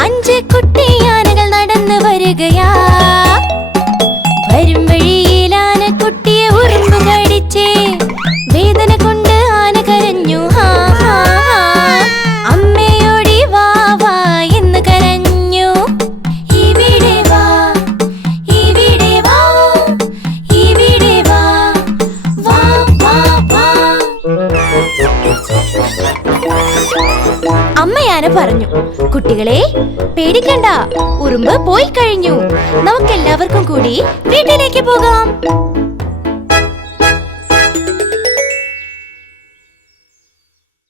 5 കുട്ടിയാനകൾ നടന്നു വരികയാ. വരും വഴിയിൽ ആനക്കുട്ടിയെ ഉറുമ്പ് കടിച്ചേ. വേദന കൊണ്ട് ആന കരഞ്ഞു ഹാ ഹാ ഹാ. അമ്മയോടി വാ വാ എന്ന് കരഞ്ഞു. ഇവിടെ വാ ഇവിടെ വാ ഇവിടെ വാ വാ വാ വാ. അമ്മയാന പറഞ്ഞു, കുട്ടികളെ പേടിക്കണ്ട, ഉറുമ്പ് പോയി കഴിഞ്ഞു. നമുക്കെല്ലാവർക്കും കൂടി വീട്ടിലേക്ക് പോകാം.